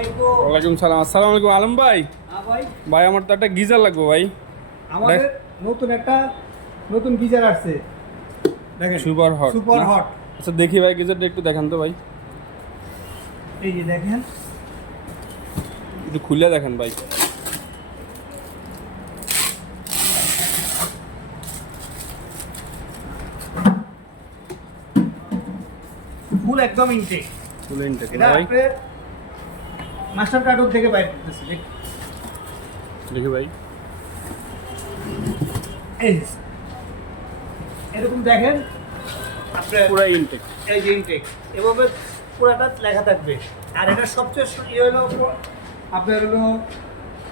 আলাইকুম। ওয়ালাইকুম সালাম। আসসালামু আলাইকুম আলম ভাই। হ্যাঁ ভাই, ভাই আমার তো একটা গিজার লাগবে ভাই। আমাদের নতুন গিজার আসছে। দেখেন, সুপার হট। Super hot. আচ্ছা দেখি ভাই গিজারটা একটু দেখান তো ভাই, এই যে দেখেন, একটু খুলে দেখেন ভাই। ফুল একদম ইনটেক। খুলে ইনটেক এটা ভাই, আপনি মাস্টার কার্টুন থেকে বাইর করতেছি। দেখি ভাই। এই যে, এরকম দেখেন আপনার পুরো ইনটেক। এই যে ইনটেক এভাবে পুরাটা লেখা থাকবে। আর এটা সবচেয়ে ইয়ে হলো আপনার হলো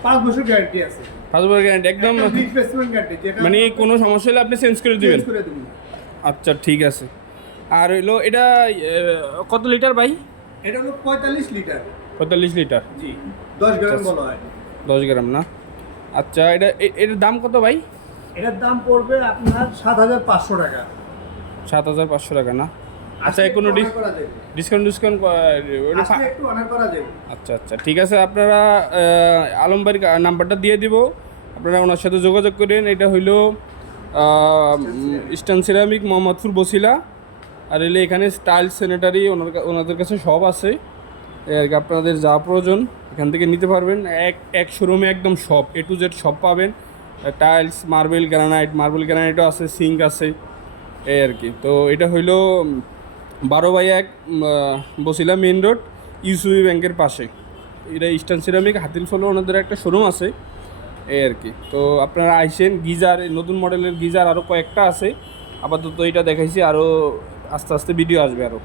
5 বছর গ্যারান্টি আছে। 5 বছর গ্যারান্টি একদম, রিপ্লেসমেন্ট গ্যারান্টি, যেটা মানে কোনো সমস্যা হলে আপনি চেঞ্জ করে দিবেন। চেঞ্জ করে দেবো। আচ্ছা ঠিক আছে। আর হইলো এটা কত লিটার ভাই? এটা হলো 45 লিটার। 45 লিটার। জি, 10 গ্রাম বলা হয়। 10 গ্রাম না? আচ্ছা এটার দাম কত ভাই? এটার দাম পড়বে আপনার 7,500 টাকা। 7,500 টাকা না? আচ্ছা আজকে কোনো একটু অনার করা যাবে। ডিসকাউন্ট আজকে একটু অনার করা যাবে। আচ্ছা আচ্ছা ঠিক আছে। আপনারা আলম ভাইয়ের নাম্বারটা দিয়ে দিব, আপনারা ওনার সাথে যোগাযোগ করেন। এটা হইল ইস্টার্ন সিরামিক, মোহাম্মদপুর বসিলা। আর এলে এখানে স্টাইল স্যানিটারি ওনাদের কাছে সব আছে। আর কি আপনাদের যা প্রয়োজন এখান থেকে নিতে পারবেন। এক শোরুমে একদম সব A to Z সব পাবেন। টাইলস, মার্বেল গ্রানাইটও আছে, সিঙ্ক আছে, এই আর কি। তো এটা হইল 12/1 বসিলা মেইন রোড, ইউসিবি ব্যাংকের পাশে। এটা ইস্টার্ন সিরামিক হাতিলফলে ওনাদের একটা শোরুম আছে, এই আর কি। তো আপনারা আইসেন। গিজার, নতুন মডেলের গিজার আরও কয়েকটা আছে, আপাতত এটা দেখাইছি, আরও আস্তে আস্তে ভিডিও আসবে আরও।